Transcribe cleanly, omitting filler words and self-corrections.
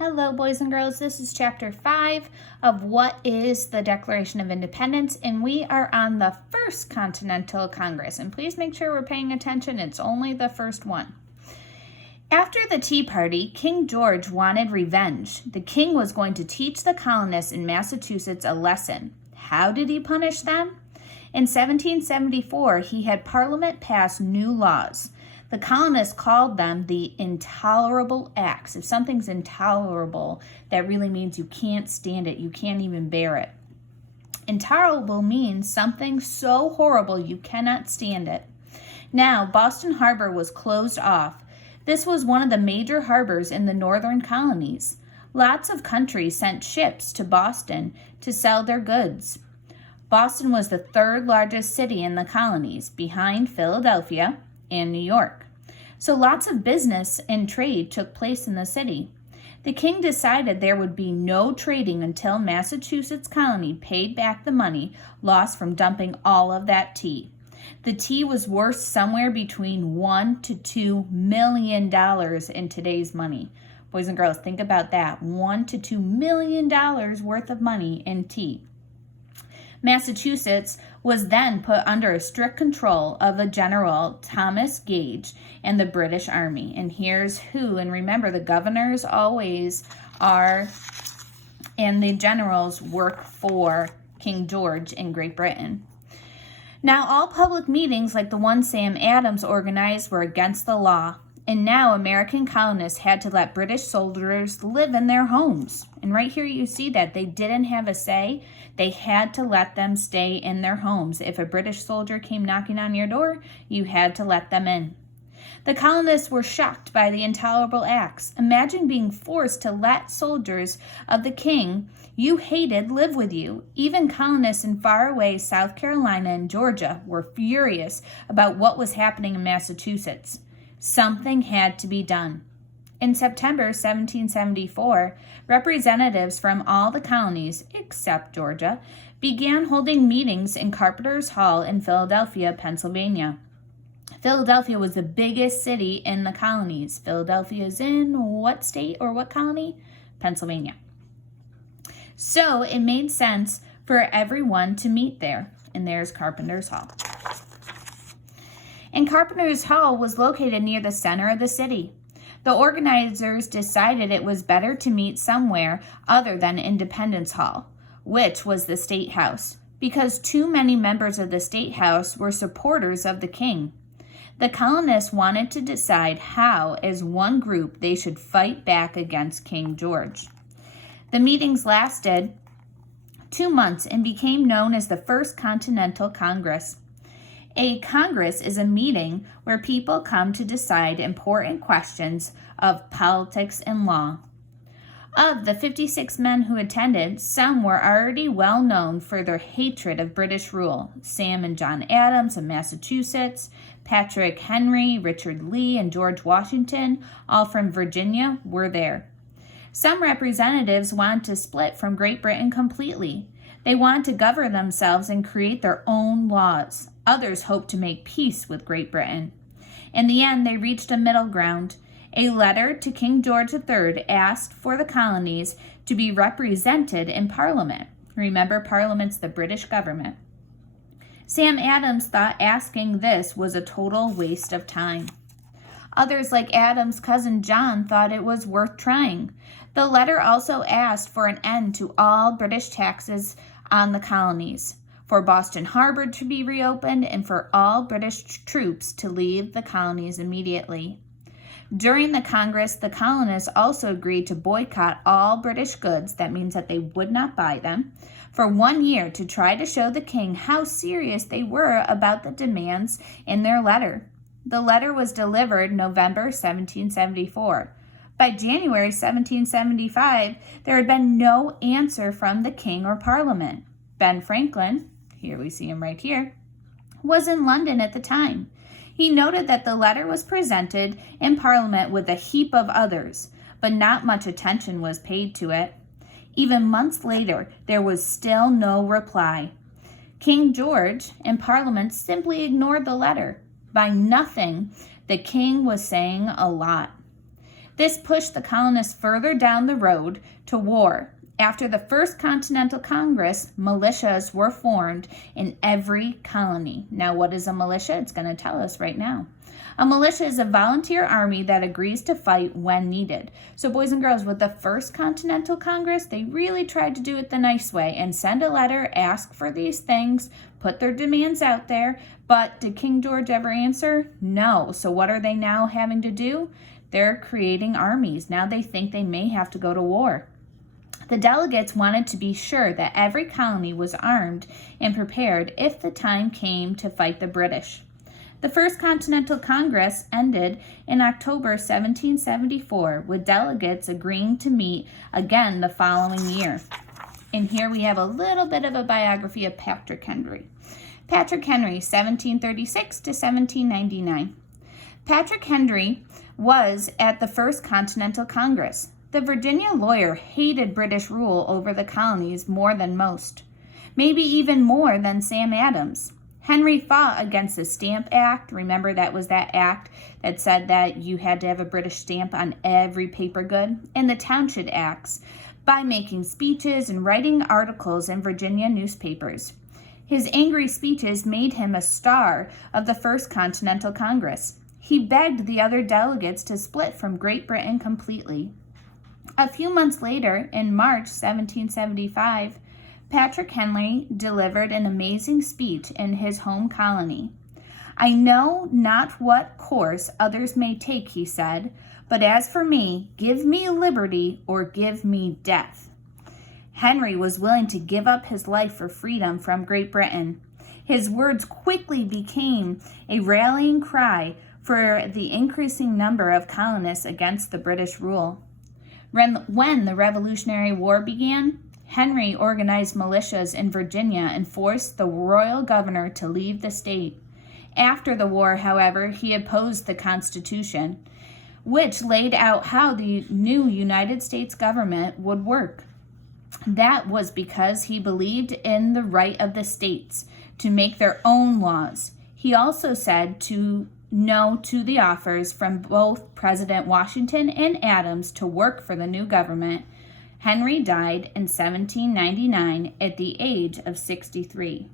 Hello, boys and girls. This is Chapter 5 of What is the Declaration of Independence, and we are on the First Continental Congress. And please make sure we're paying attention. It's only the first one. After the Tea Party, King George wanted revenge. The king was going to teach the colonists in Massachusetts a lesson. How did he punish them? In 1774, he had Parliament pass new laws. The colonists called them the Intolerable Acts. If something's intolerable, that really means you can't stand it. You can't even bear it. Intolerable means something so horrible you cannot stand it. Now, Boston Harbor was closed off. This was one of the major harbors in the northern colonies. Lots of countries sent ships to Boston to sell their goods. Boston was the third largest city in the colonies, behind Philadelphia and New York. So lots of business and trade took place in the city. The king decided there would be no trading until Massachusetts colony paid back the money lost from dumping all of that tea. The tea was worth somewhere between $1 to $2 million in today's money. Boys and girls, think about that. $1 to $2 million worth of money in tea. Massachusetts was then put under a strict control of a General Thomas Gage and the British Army. And here's who, and remember, the governors always are, and the generals work for King George in Great Britain. Now, all public meetings like the one Sam Adams organized were against the law. And now American colonists had to let British soldiers live in their homes. And right here you see that they didn't have a say. They had to let them stay in their homes. If a British soldier came knocking on your door, you had to let them in. The colonists were shocked by the Intolerable Acts. Imagine being forced to let soldiers of the king you hated live with you. Even colonists in faraway South Carolina and Georgia were furious about what was happening in Massachusetts. Something had to be done. In September 1774, representatives from all the colonies, except Georgia, began holding meetings in Carpenter's Hall in Philadelphia, Pennsylvania. Philadelphia was the biggest city in the colonies. Philadelphia is in what state or what colony? Pennsylvania. So it made sense for everyone to meet there. And there's Carpenter's Hall. And Carpenter's Hall was located near the center of the city. The organizers decided it was better to meet somewhere other than Independence Hall, which was the State House, because too many members of the State House were supporters of the king. The colonists wanted to decide how, as one group, they should fight back against King George. The meetings lasted 2 months and became known as the First Continental Congress. A Congress is a meeting where people come to decide important questions of politics and law. Of the 56 men who attended, some were already well known for their hatred of British rule. Sam and John Adams of Massachusetts, Patrick Henry, Richard Lee, and George Washington, all from Virginia, were there. Some representatives wanted to split from Great Britain completely. They wanted to govern themselves and create their own laws. Others hoped to make peace with Great Britain. In the end, they reached a middle ground. A letter to King George III asked for the colonies to be represented in Parliament. Remember, Parliament's the British government. Sam Adams thought asking this was a total waste of time. Others, like Adams' cousin John, thought it was worth trying. The letter also asked for an end to all British taxes on the colonies, for Boston Harbor to be reopened, and for all British troops to leave the colonies immediately. During the Congress, the colonists also agreed to boycott all British goods, that means that they would not buy them, for 1 year to try to show the king how serious they were about the demands in their letter. The letter was delivered November 1774. By January 1775, there had been no answer from the king or Parliament. Ben Franklin, here we see him right here, was in London at the time. He noted that the letter was presented in Parliament with a heap of others, but not much attention was paid to it. Even months later, there was still no reply. King George and Parliament simply ignored the letter. By nothing, the king was saying a lot. This pushed the colonists further down the road to war. After the First Continental Congress, militias were formed in every colony. Now, what is a militia? It's going to tell us right now. A militia is a volunteer army that agrees to fight when needed. So, boys and girls, with the First Continental Congress, they really tried to do it the nice way and send a letter, ask for these things, put their demands out there. But did King George ever answer? No. So, what are they now having to do? They're creating armies. Now they think they may have to go to war. The delegates wanted to be sure that every colony was armed and prepared if the time came to fight the British. The First Continental Congress ended in October 1774, with delegates agreeing to meet again the following year. And here we have a little bit of a biography of Patrick Henry. Patrick Henry, 1736 to 1799. Patrick Henry was at the First Continental Congress. The Virginia lawyer hated British rule over the colonies more than most, maybe even more than Sam Adams. Henry fought against the Stamp Act. Remember, that was that act that said that you had to have a British stamp on every paper good, and the Townshend Acts, by making speeches and writing articles in Virginia newspapers. His angry speeches made him a star of the First Continental Congress. He begged the other delegates to split from Great Britain completely. A few months later, in March 1775, Patrick Henry delivered an amazing speech in his home colony. "I know not what course others may take," he said, "but as for me, give me liberty or give me death." Henry was willing to give up his life for freedom from Great Britain. His words quickly became a rallying cry for the increasing number of colonists against the British rule. When the Revolutionary War began, Henry organized militias in Virginia and forced the royal governor to leave the state. After the war, however, he opposed the Constitution, which laid out how the new United States government would work. That was because he believed in the right of the states to make their own laws. He also said no to the offers from both President Washington and Adams to work for the new government. Henry died in 1799 at the age of 63.